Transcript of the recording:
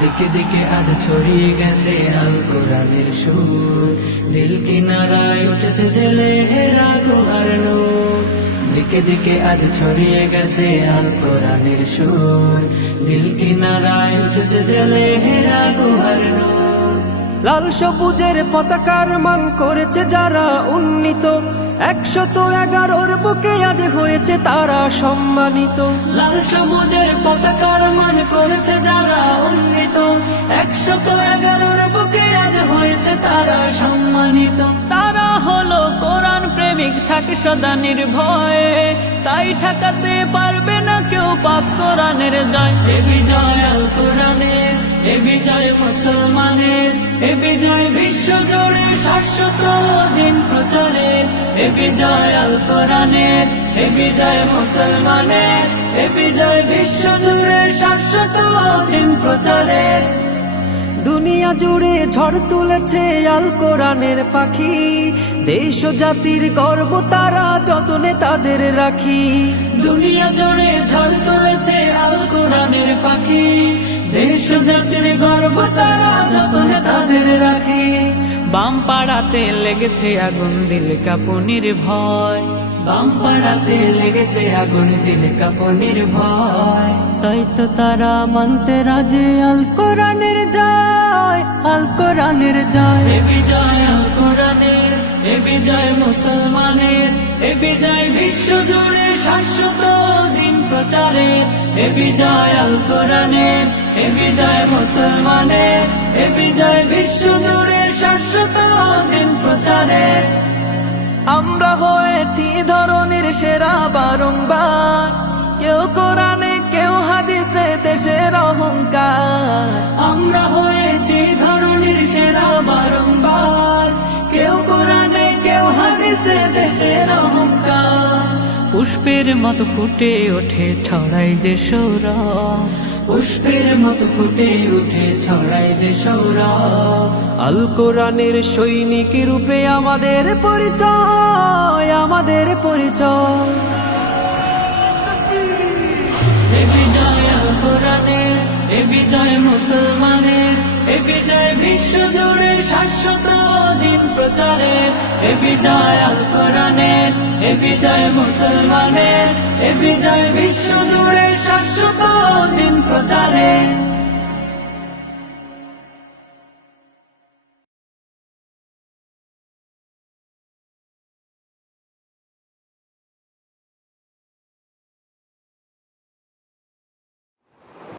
দিকে দিকে আজ ছড়িয়ে গেছে আল কোরআনের সুর, দিল কিনারায় উঠেছে জেলে হেরা গুহার নূর। দিকে দিকে আজ ছড়িয়ে গেছে আল কোরআনের সুর, দিল কিনারায় উঠেছে জেলে হেরা গুহার নূর। লাল সবুজের পতাকার মান করেছে যারা উন্নীত, 111 বুকে আজ হয়েছে তারা সম্মানিত। লাল সবুজের পতাকার মান করেছে যারা উন্নীত, 111 বুকে আজ হয়েছে তারা সম্মানিত। তারা হলো কোরআন প্রেমিক, থাকে সদা নির্ভয়ে, তাই ঠেকাতে পারবে না কেউ পাক কোরআনের জয়। এ বিজয় আল কোরআনের, এ বিজয় মুসলমানের, এ বিজয় বিশ্ব জুড়ে শাশ্বত দিন প্রচারের। এ বিজয় আল কোরআনের, এ বিজয় মুসলমানের, এ বিজয় বিশ্ব জুড়ে শাশ্বত দিন প্রচারের। দুনিয়া জুড়ে ঝড় তুলেছে আল কোরআনের পাখি, দেশ ও জাতির গর্ব তারা যতনে তাদের রাখি। দুনিয়া জুড়ে ঝড় তুলেছে আল কোরআনের পাখি, দেশ ও জাতির গর্ব তারা যতনে তাদের রাখি। বাম পাড়াতে লেগেছে আগুন, দিল কাঁপুনির ভয়। বাম পাড়াতে লেগেছে আগুন, দিল কাঁপুনির ভয়। তাই তো তারা মানতে রাজে আল কোরআনের জয়, আল কোরআনের জয়। এ বিজয় আল কোরআনের, এ বিজয় মুসলমানের, এ বিজয় বিশ্ব জুড়ে শাশ্বত দিন প্রচারের। এ বিজয় আল কোরআনের, এ বিজয় মুসলমানের, এ বিজয় বিশ্ব জুড়ে শাশ্বত দিন প্রচারের। আমরা হয়েছি ধরনের সেরা বারংবার, কেউ কোরআনে কেউ হাদিসে দেশের অহংকার। আমরা হয়েছি ধরনের সেরা বারংবার, কেউ কোরআনে কেউ হাদিসে দেশের অহংকার। পুষ্পের মতো ফুটে ওঠে ছড়াই যে সৌরভ, পুষ্পের মতো ফুটে উঠে ছড়ায় যে সৌরভ। আল কোরআনের সৈনিক রূপে আমাদের পরিচয়, আমাদের পরিচয়। এ বিজয় আল কোরআনের, এ বিজয় মুসলমানের, এ বিজয় বিশ্ব জুড়ে শাশ্বত দিন প্রচারের। এ বিজয় আল কোরআনের, এ বিজয় মুসলমানের, এ বিজয় বিশ্ব জুড়ে শাশ্বত দিন প্রচারের।